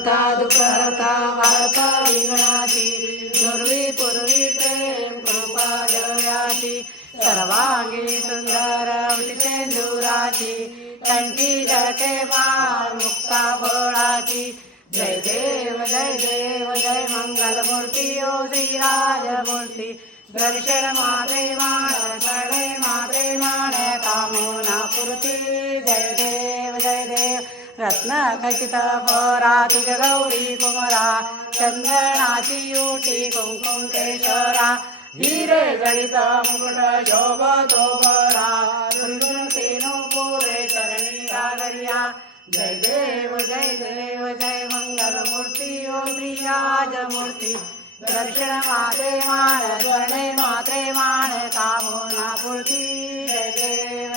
करता दुखहर्ता वार्ता विघ्नाची पूर्वी पूर्वी प्रेम कृपा जयाची सर्वांगी सुंदर उठितेंदुराची कंठी जळके माळ मुक्ता फळाची जय देव जय मंगलमूर्ती ओ श्रीराजमूर्ती दर्शन मात्रे माण शरणे मात्रे माण कामना पूर्ती जय देव रत्न खचित परा तुझ गौरी कुमरा चंदनाची ओटी कुंकुम केशरा हिरे जडित मुकुट शोभतो बरा तेनो पुरे चरणी घागरिया जय देव जय मंगलमूर्ती ओ श्रीराजमूर्ती दर्शन मात्रे माण शरणे मात्रे माण कामना पूर्ती जय देव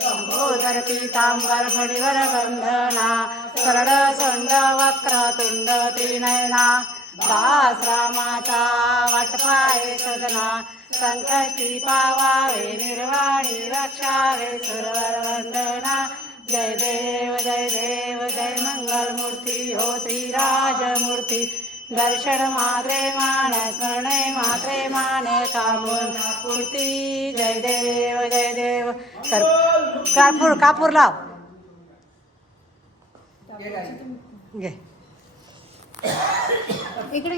लंबोदर पीतांबर फणीवर बंधना सरळ सोंड वक्र तुंड त्रिनयना दास रामाचा वाटपाये सदना संकष्टी पावावे निर्वाणी रक्षावे सुरवर वंदना जय देव जय मंगलमूर्ती हो श्रीराजमूर्ती दर्शन मात्रे मान स्मरणे मात्रे मान कामून पूर्ती जय देव कापूर लाव घे इकडे